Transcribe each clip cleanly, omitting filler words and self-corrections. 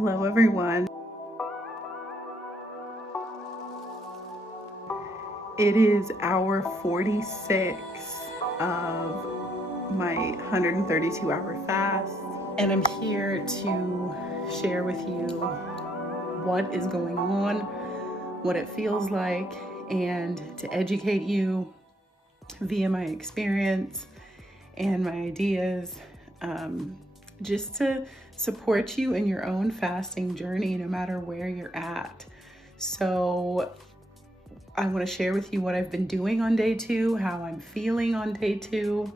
Hello everyone. It is hour 46 of my 132-hour fast, and I'm here to share with you what is going on, what it feels like, and to educate you via my experience and my ideas, just to support you in your own fasting journey, no matter where you're at. So I want to share with you what I've been doing on day 2, how I'm feeling on day 2.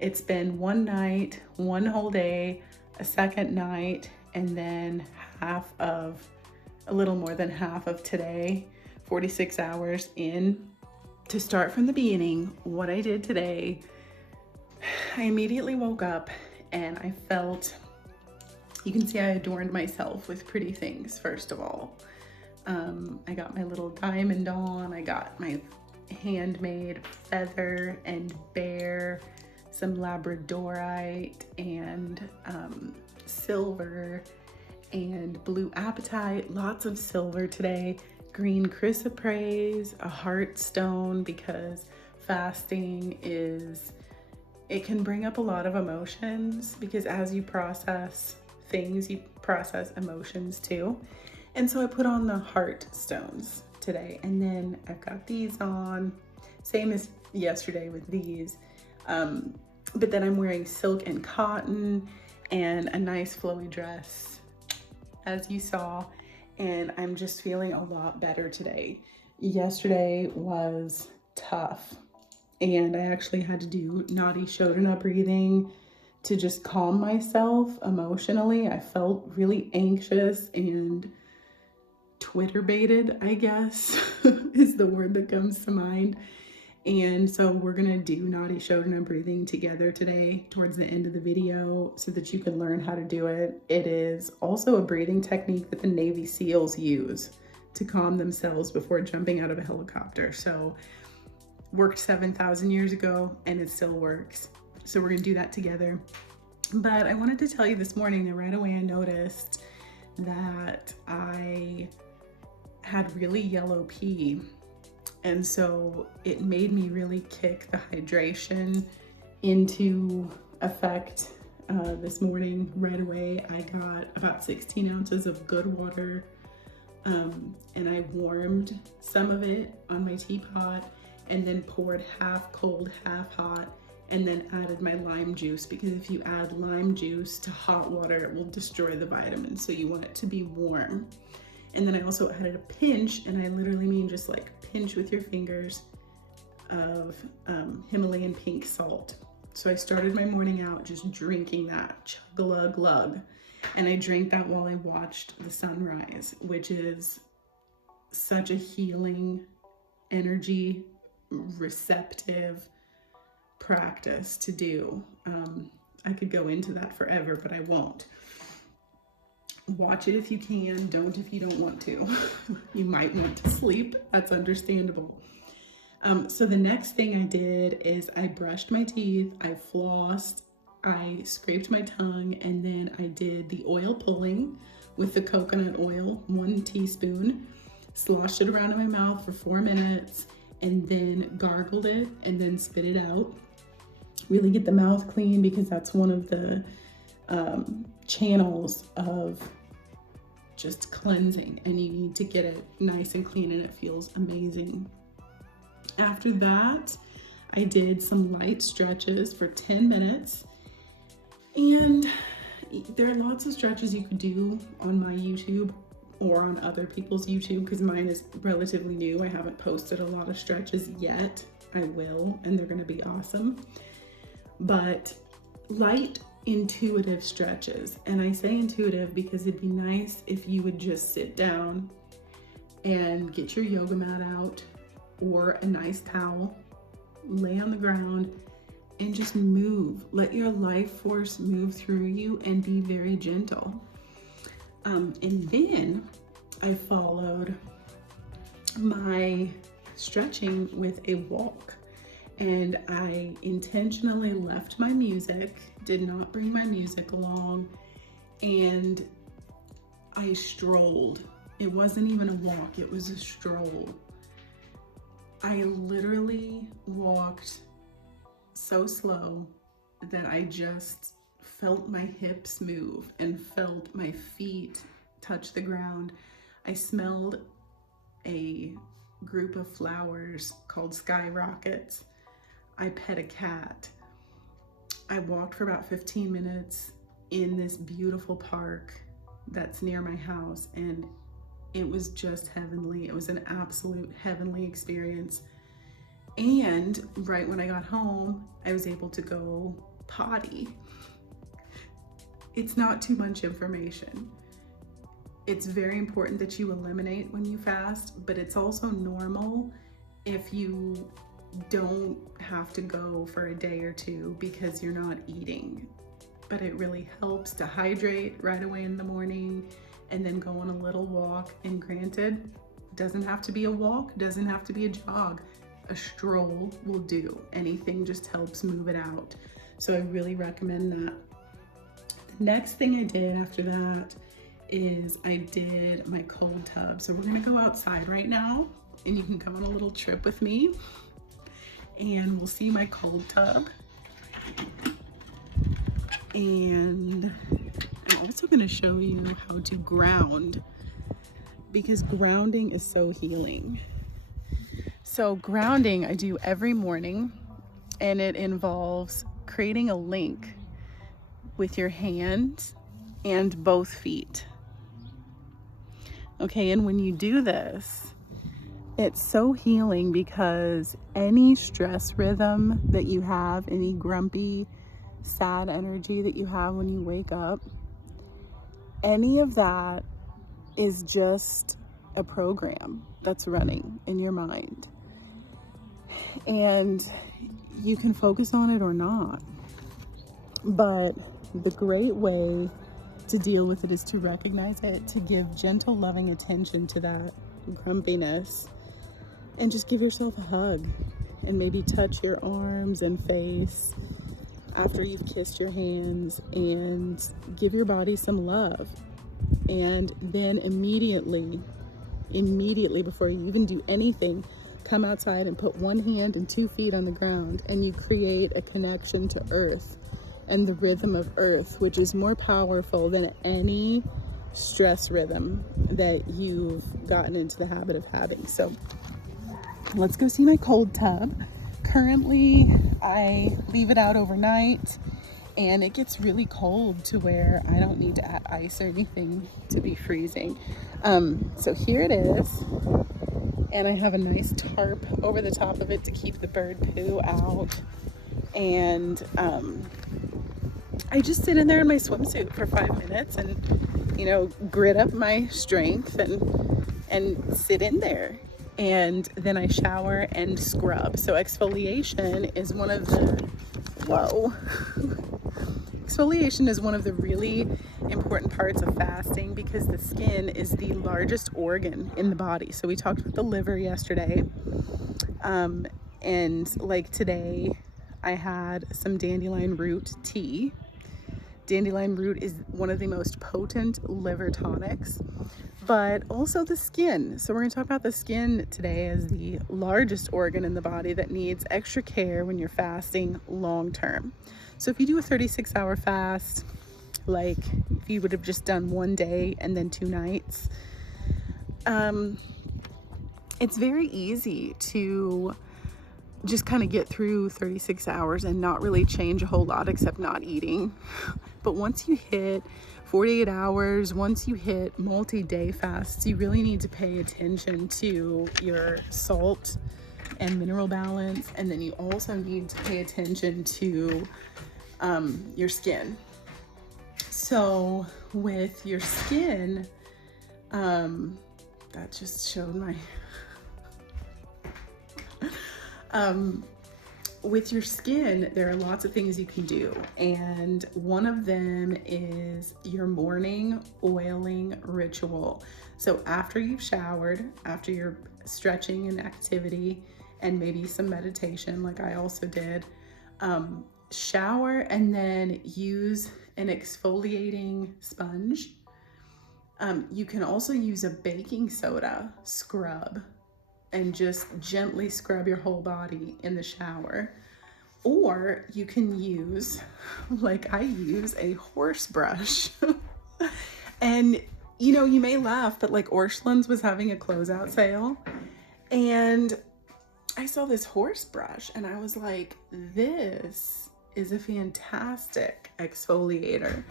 It's been one night, one whole day, a second night, and then a little more than half of today, 46 hours in. To start from the beginning, what I did today, I immediately woke up and I felt, you can see I adorned myself with pretty things, first of all. I got my little diamond on, I got my handmade feather and bear, some labradorite and silver and blue apatite, lots of silver today, green chrysoprase, a heart stone, because fasting it can bring up a lot of emotions, because as you process things, you process emotions too. And so I put on the heart stones today, and then I've got these on, same as yesterday with these, but then I'm wearing silk and cotton and a nice flowy dress, as you saw, and I'm just feeling a lot better today. Yesterday was tough, and I actually had to do Nadi Shodhana breathing to just calm myself emotionally. I felt really anxious and Twitter baited, I guess, is the word that comes to mind. And so we're gonna do Nadi Shodhana breathing together today towards the end of the video so that you can learn how to do it. It is also a breathing technique that the Navy SEALs use to calm themselves before jumping out of a helicopter. So worked 7,000 years ago and it still works. So we're gonna do that together. But I wanted to tell you this morning that right away I noticed that I had really yellow pee. And so it made me really kick the hydration into effect this morning. Right away, I got about 16 ounces of good water, and I warmed some of it on my teapot and then poured half cold, half hot, and then added my lime juice, because if you add lime juice to hot water, it will destroy the vitamins. So you want it to be warm. And then I also added a pinch, and I literally mean just like pinch with your fingers, of Himalayan pink salt. So I started my morning out just drinking that, chug-a-lug-lug. And I drank that while I watched the sunrise, which is such a healing, energy, receptive practice to do. I could go into that forever, but I won't. Watch it if you can, don't if you don't want to. You might want to sleep, that's understandable. So the next thing I did is I brushed my teeth, I flossed, I scraped my tongue, and then I did the oil pulling with the coconut oil, 1 teaspoon, sloshed it around in my mouth for 4 minutes, and then gargled it and then spit it out. Really get the mouth clean, because that's one of the channels of just cleansing, and you need to get it nice and clean, and it feels amazing. After that, I did some light stretches for 10 minutes, and there are lots of stretches you could do on my YouTube or on other people's YouTube, because mine is relatively new. I haven't posted a lot of stretches yet. I will, and they're gonna be awesome. But light, intuitive stretches. And I say intuitive because it'd be nice if you would just sit down and get your yoga mat out or a nice towel, lay on the ground, and just move. Let your life force move through you and be very gentle. And then I followed my stretching with a walk. And I intentionally left my music, did not bring my music along, and I strolled. It wasn't even a walk, it was a stroll. I literally walked so slow that I just felt my hips move and felt my feet touch the ground. I smelled a group of flowers called skyrockets. I pet a cat. I walked for about 15 minutes in this beautiful park that's near my house, and it was just heavenly. It was an absolute heavenly experience. And right when I got home, I was able to go potty. It's not too much information. It's very important that you eliminate when you fast, but it's also normal if you don't have to go for a day or two because you're not eating. But it really helps to hydrate right away in the morning and then go on a little walk. And granted, doesn't have to be a walk, doesn't have to be a jog. A stroll will do. Anything just helps move it out. So I really recommend that. The next thing I did after that is I did my cold tub. So we're gonna go outside right now and you can come on a little trip with me and we'll see my cold tub. And I'm also gonna show you how to ground, because grounding is so healing. So grounding I do every morning, and it involves creating a link with your hands and both feet. Okay, and when you do this, it's so healing because any stress rhythm that you have, any grumpy, sad energy that you have when you wake up, any of that is just a program that's running in your mind. And you can focus on it or not. But the great way to deal with it is to recognize it, to give gentle, loving attention to that grumpiness, and just give yourself a hug and maybe touch your arms and face after you've kissed your hands, and give your body some love. And then immediately before you even do anything, come outside and put one hand and 2 feet on the ground, and you create a connection to earth and the rhythm of earth, which is more powerful than any stress rhythm that you've gotten into the habit of having. So let's go see my cold tub. Currently, I leave it out overnight and it gets really cold to where I don't need to add ice or anything to be freezing. So here it is. And I have a nice tarp over the top of it to keep the bird poo out. And I just sit in there in my swimsuit for 5 minutes and, grit up my strength and sit in there. And then I shower and scrub. So exfoliation is one of the, exfoliation is one of the really important parts of fasting, because the skin is the largest organ in the body. So we talked about the liver yesterday. And like today, I had some dandelion root tea. Dandelion root is one of the most potent liver tonics, but also the skin. So we're going to talk about the skin today as the largest organ in the body that needs extra care when you're fasting long term. So if you do a 36-hour fast, like if you would have just done 1 day and then 2 nights, it's very easy to just kind of get through 36 hours and not really change a whole lot except not eating. But once you hit 48 hours, once you hit multi-day fasts, you really need to pay attention to your salt and mineral balance. And then you also need to pay attention to your skin. So with your skin, that just showed my... with your skin, there are lots of things you can do. And one of them is your morning oiling ritual. So after you've showered, after your stretching and activity, and maybe some meditation, like I also did, shower and then use an exfoliating sponge You can also use a baking soda scrub and just gently scrub your whole body in the shower. Or you can use, like I use, a horse brush. And you know, you may laugh, but like Orscheln's was having a closeout sale, and I saw this horse brush and I was like, this is a fantastic exfoliator.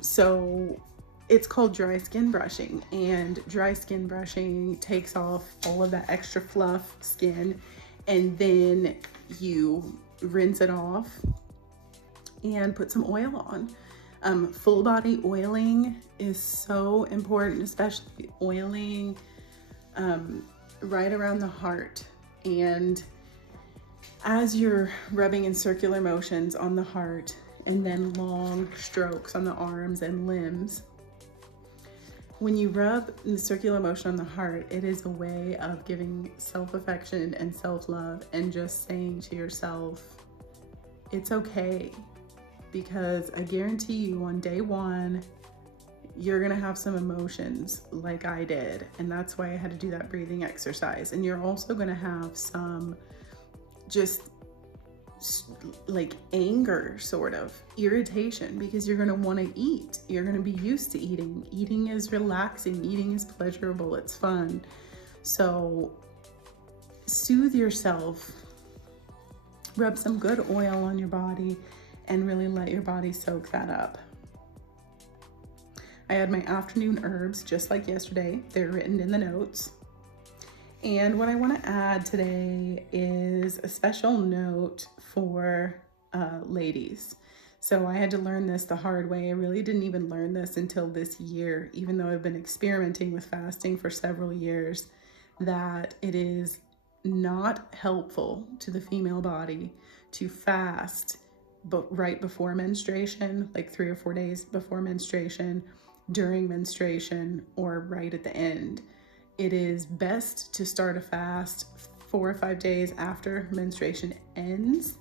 So it's called dry skin brushing, and dry skin brushing takes off all of that extra fluff skin, and then you rinse it off and put some oil on. Full body oiling is so important, especially oiling right around the heart. And as you're rubbing in circular motions on the heart and then long strokes on the arms and limbs, when you rub in the circular motion on the heart, it is a way of giving self-affection and self-love and just saying to yourself, it's okay. Because I guarantee you on day one, you're gonna have some emotions like I did. And that's why I had to do that breathing exercise. And you're also gonna have some just like anger, sort of irritation, because you're going to want to eat. You're going to be used to eating. Eating is relaxing, eating is pleasurable, it's fun. So soothe yourself, rub some good oil on your body, and really let your body soak that up. I had my afternoon herbs just like yesterday. They're written in the notes. And what I want to add today is a special note for ladies. So I had to learn this the hard way. I really didn't even learn this until this year, even though I've been experimenting with fasting for several years, that it is not helpful to the female body to fast but right before menstruation, like 3 or 4 days before menstruation, during menstruation, or right at the end. It is best to start a fast 4 or 5 days after menstruation ends,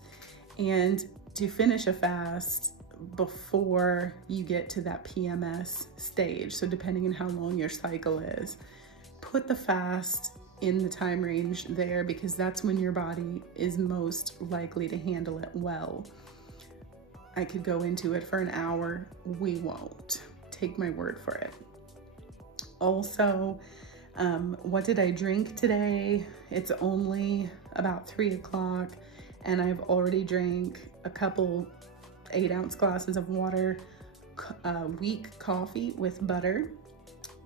and to finish a fast before you get to that PMS stage. So depending on how long your cycle is, put the fast in the time range there, because that's when your body is most likely to handle it well. I could go into it for an hour. We won't. Take my word for it. Also, what did I drink today? It's only about 3 o'clock and I've already drank a couple 8-ounce glasses of water, weak coffee with butter,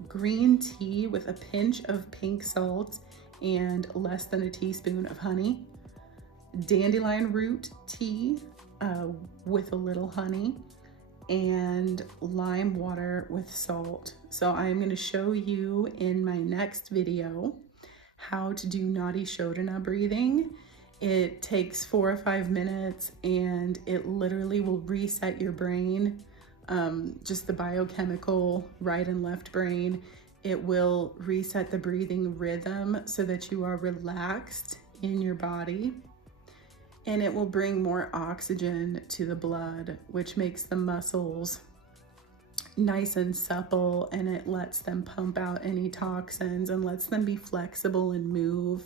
green tea with a pinch of pink salt and less than a teaspoon of honey, dandelion root tea with a little honey, and lime water with salt. So I'm going to show you in my next video how to do Nadi Shodhana breathing. It takes 4 or 5 minutes and it literally will reset your brain, just the biochemical right and left brain. It will reset the breathing rhythm so that you are relaxed in your body. And it will bring more oxygen to the blood, which makes the muscles nice and supple, and it lets them pump out any toxins and lets them be flexible and move.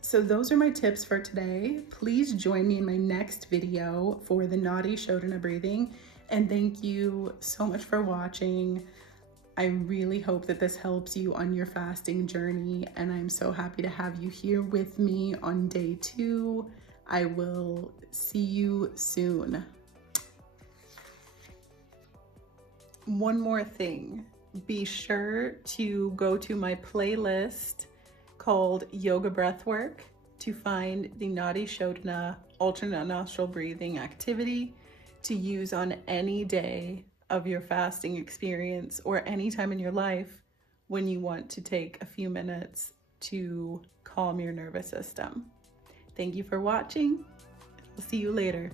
So those are my tips for today. Please join me in my next video for the Nadi Shodhana breathing. And thank you so much for watching. I really hope that this helps you on your fasting journey, and I'm so happy to have you here with me on day 2. I will see you soon. One more thing, be sure to go to my playlist called Yoga Breathwork to find the Nadi Shodhana alternate nostril breathing activity to use on any day of your fasting experience or any time in your life when you want to take a few minutes to calm your nervous system. Thank you for watching. I'll see you later.